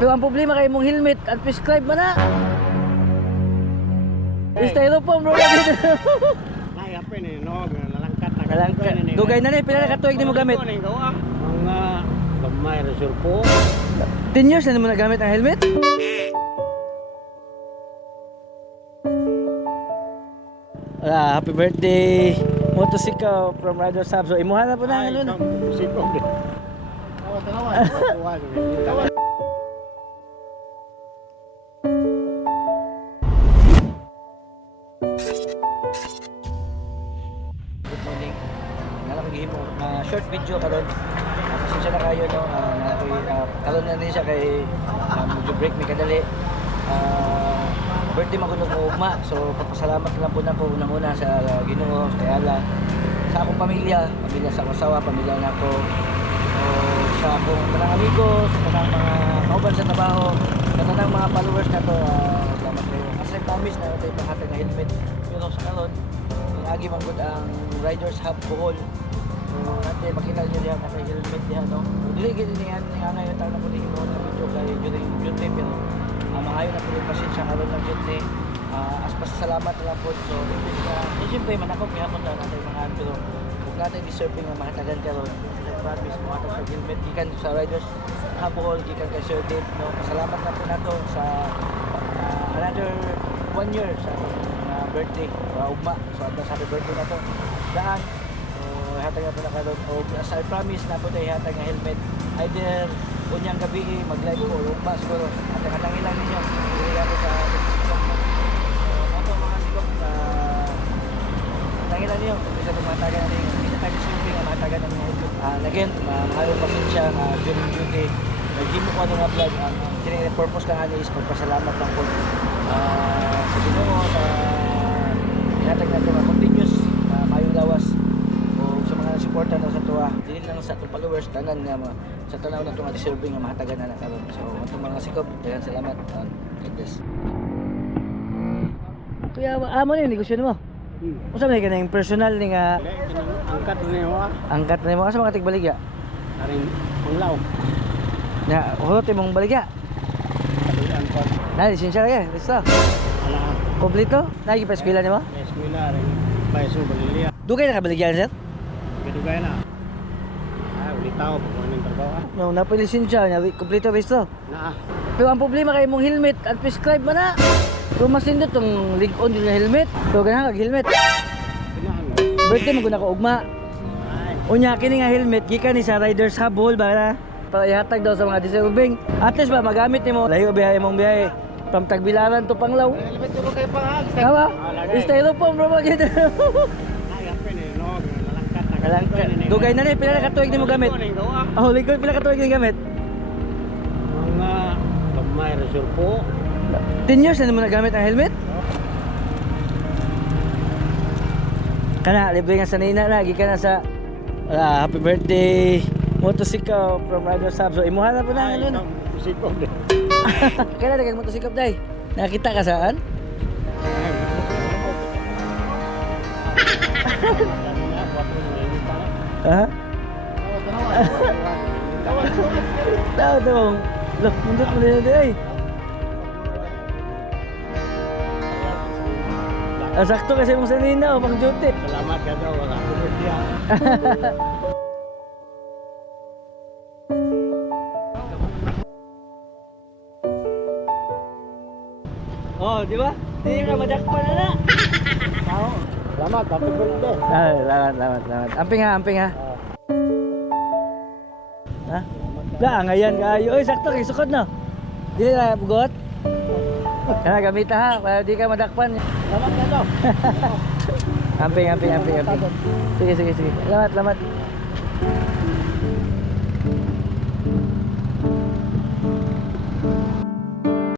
Pero ang problema kay mong helmet at prescribe man na. Styrofoam bro. Nay apin ni no, nalangkat na. Nalangkat. Dugay na ni pila na katuig nimo gamit? Mga gamay ra surpo. 10 years na nimo nagamit ang helmet? Happy birthday motorcycle from Rider Sab. So imuha na po na ano na. Sikop di. Tawa. Good morning. Nalakagihimo short video karon. Pasensya na kayo no. Karon na din siya kay medyo break mi kadali. Birthday magunog ko ugma. So papasalamat lang po nako unang-una sa Ginoo, sa Allah, sa akong pamilya sa akong asawa, pamilya nako. Sa akong tanang amigo, sa tanang mga kauban sa trabaho, sa tanang mga followers na to, salamat kayo. As I promise na tayo panghatag na helmet. Pero sa karon, lagi man gud ang Riders Hub Bohol. So natin makita niyo diha kay helmet diha no. Dili gid ni ngayon tayo na po din mo na video kay duty pero maayo na po yung pasensya karon lang jud ni as pasalamat lang po. So siyempre manakop gihapon ta natin mga pero kung natin deserving nga mahatagan karon sa promise mo ato sa helmet gikan sa Riders Hub Bohol gikan kay Sir Dave no. Pasalamat na po nato sa another 1 year sa birthday ugma. So advance happy birthday na to daan. So hatag na po na karon o as I promise na po tayo hatag nga helmet either unyang gabi mag-live ko ugma siguro hatag-hatagin lang ninyo dili ako sa ato mga sigop hatagin lang ninyo kung isa tumatagan na ninyo kita tayo simple nga matagan ng helmet again mahalong pasensya nga during duty naghimo ko ano nga vlog ang purpose lang ano is pagpasalamat lang po sa Ginoo sa ihatag na ito nga continuous mayong lawas o sa mga suporta na sa tuwa dili lang sa itong followers tanan nga sa tanaw na ito nga deserving nga mahatagan na karon. So itong mga sikop daghang salamat like this. Kuya amo ni negosyo mo unsa man kanang personal ni nga Angkat ni ho. angkat na mo asa mga tigbaligya Aring panglaw. na hulot imong baligya Angkat. na lisensya kaya listo Ala. kompleto na gi pa eskwela nimo Eskwela ring paiso Balilia. dugay na ka baligya sir Kadugay na. Uli tao pag maning trabaho. no na pa lisensya na kompleto listo. Na. Pero ang problema kay mong helmet at prescribe man na. Kung masindot tong link on yung helmet. So ganahan kag helmet. Pinahan mo. Birthday mo guna ko ugma. Ay. Unya kini nga helmet gikan ni sa Riders Hub Bohol ba na para ihatag daw sa mga deserving. At least ba magamit nimo layo biyahe mong biyahe from Tagbilaran to Panglao. Limit ko kay pangag. Tama? Styrofoam bro ba gid. Ay apin ni no, nalangkat na. Nalangkat. Dugay na ni pila na katuig nimo gamit. Oh, likod pila katuig nimo gamit. Mga gamay ra surpo. 10 years na nimo nagamit ang helmet? Kana libre nga sa nina na gikan na sa happy birthday motorcycle from Rider Sab. So imuha na po na ano na. Sikop di. Kaya dagang motorcycle day. Nakita ka saan? Ha? Tahu dong. Loh, mundur mo na ay. Sakto kasi mong sanina o pang duty. Salamat ka daw, wala ko birthday. Oh, di ba? Hindi ka madakpan na na. Salamat, happy birthday. Salamat. Amping ha. Ha? Ngayon kayo. Oy, sakto kay sukod no. Dili na bugot. Kana gamita ha, para di ka madakpan. Salamat ka daw. Amping. Sige. Salamat.